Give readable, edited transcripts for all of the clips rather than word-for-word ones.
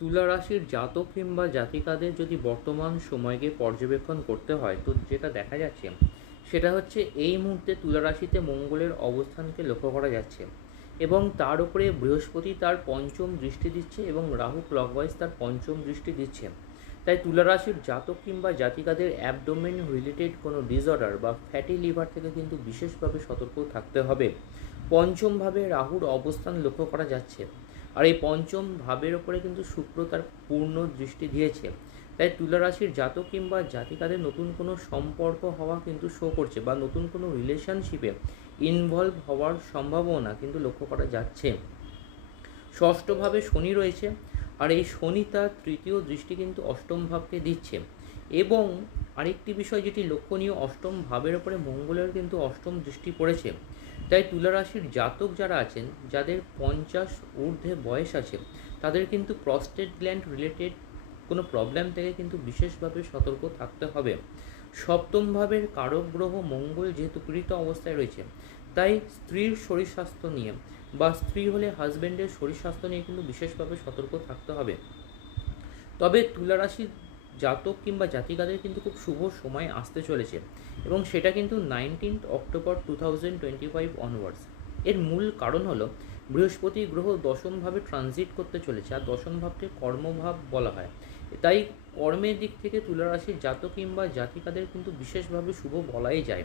তুলা রাশির জাতক কিংবা জাতিকাদের যদি বর্তমান সময়কে পর্যবেক্ষণ করতে হয়, তো যেটা দেখা যাচ্ছে সেটা হচ্ছে এই মুহূর্তে তুলা রাশিতে মঙ্গলের অবস্থানকে লক্ষ্য করা যাচ্ছে এবং তার উপরে বৃহস্পতি তার পঞ্চম দৃষ্টি দিচ্ছে এবং রাহু ক্লকওয়াইজ তার পঞ্চম দৃষ্টি দিচ্ছে। তাই তুলা রাশির জাতক কিংবা জাতিকাদের অ্যাবডোমেন রিলেটেড কোনো ডিসঅর্ডার বা ফ্যাটি লিভার থেকে কিন্তু বিশেষভাবে সতর্ক থাকতে হবে। পঞ্চমভাবে রাহুর অবস্থান লক্ষ্য করা যাচ্ছে, আর এই পঞ্চম ভাবের ওপরে কিন্তু শুক্র তার পূর্ণ দৃষ্টি দিয়েছে। তাই তুলা রাশির জাতক কিংবা জাতিকাদের নতুন কোনো সম্পর্ক হওয়া কিন্তু শো করছে বা নতুন কোনো রিলেশনশিপে ইনভলভ হওয়ার সম্ভাবনা কিন্তু লক্ষ্য করা যাচ্ছে। ষষ্ঠভাবে শনি রয়েছে, আর এই শনি তার তৃতীয় দৃষ্টি কিন্তু অষ্টম ভাবকে দিচ্ছে। এবং আরেকটি বিষয় যেটি লক্ষণীয়, অষ্টম ভাবের ওপরে মঙ্গলের কিন্তু অষ্টম দৃষ্টি পড়েছে। তাই তুলা রাশির জাতক যারা আছেন, যাদের 50 ঊর্ধ্বে বয়স আছে, তাদের কিন্তু প্রস্টেট গ্ল্যান্ড রিলেটেড কোনো প্রবলেম থেকে কিন্তু বিশেষভাবে সতর্ক থাকতে হবে। সপ্তম ভাবের কারক গ্রহ মঙ্গল যেহেতু পীড়িত অবস্থায় রয়েছে, তাই স্ত্রীর শরীর স্বাস্থ্য নিয়ে বা স্ত্রী হলে হাজব্যান্ডের শরীর স্বাস্থ্য নিয়ে কিন্তু বিশেষভাবে সতর্ক থাকতে হবে। তবে তুলা রাশির জাতক কিংবা জাতিকাদের কিন্তু খুব শুভ সময় আসতে চলেছে এবং সেটা কিন্তু 19 অক্টোবর 2025 অনওয়ার্ডস। এর মূল কারণ হলো বৃহস্পতি গ্রহ দশমভাবে ট্রানজিট করতে চলেছে, আর দশম ভাবকে কর্মভাব বলা হয়। তাই কর্মের দিক থেকে তুলা রাশির জাতক কিংবা জাতিকাদের কিন্তু বিশেষভাবে শুভ বলাই যায়।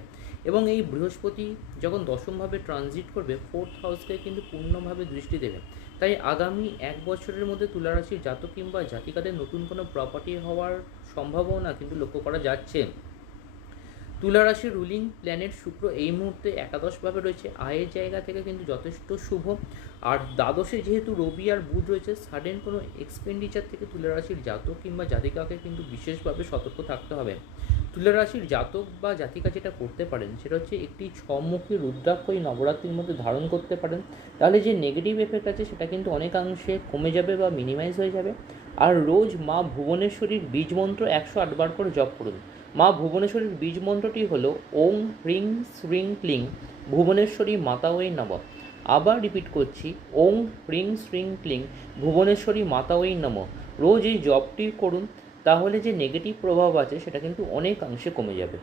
এবং এই বৃহস্পতি যখন দশমভাবে ট্রানজিট করবে, ফোর্থ হাউসকে কিন্তু পূর্ণভাবে দৃষ্টি দেবে। তাই আগামী এক বছরের মধ্যে তুলা রাশির জাতক কিংবা জাতিকাদের নতুন কোনো প্রপার্টি হওয়ার সম্ভাবনা কিন্তু লক্ষ্য করা যাচ্ছে। তুলা রাশির রুলিং প্ল্যানেট শুক্র এই মুহূর্তে একাদশভাবে রয়েছে, আয়ের জায়গা থেকে কিন্তু যথেষ্ট শুভ। আর দ্বাদশে যেহেতু রবি আর বুধ রয়েছে, সাডেন কোনো এক্সপেন্ডিচার থেকে তুলা রাশির জাতক কিংবা জাতিকাকে কিন্তু বিশেষভাবে সতর্ক থাকতে হবে। তুলা রাশির জাতক বা জাতিকা যেটা করতে পারেন সেটা হচ্ছে একটি ছমুখী রুদ্রাক্ষ এই নবরাত্রির মধ্যে ধারণ করতে পারেন। তাহলে যে নেগেটিভ এফেক্ট আছে সেটা কিন্তু অনেকাংশে কমে যাবে বা মিনিমাইজ হয়ে যাবে। আর রোজ মা ভুবনেশ্বরীর বীজ মন্ত্র 108 বার করে জপ করুন। মা ভুবনেশ্বরীর বীজ মন্ত্রটি হল ওং হ্রিং শ্রিং ক্লিং ভুবনেশ্বরী মাতাওয়ে নমঃ। আবার রিপিট করছি, ওং হ্রিং শ্রিং ক্লিং ভুবনেশ্বরী মাতাওয়ে নমঃ। রোজ এই জপটি করুন, তাহলে যে নেগেটিভ প্রভাব আছে সেটা কিন্তু অনেকাংশে কমে যাবে।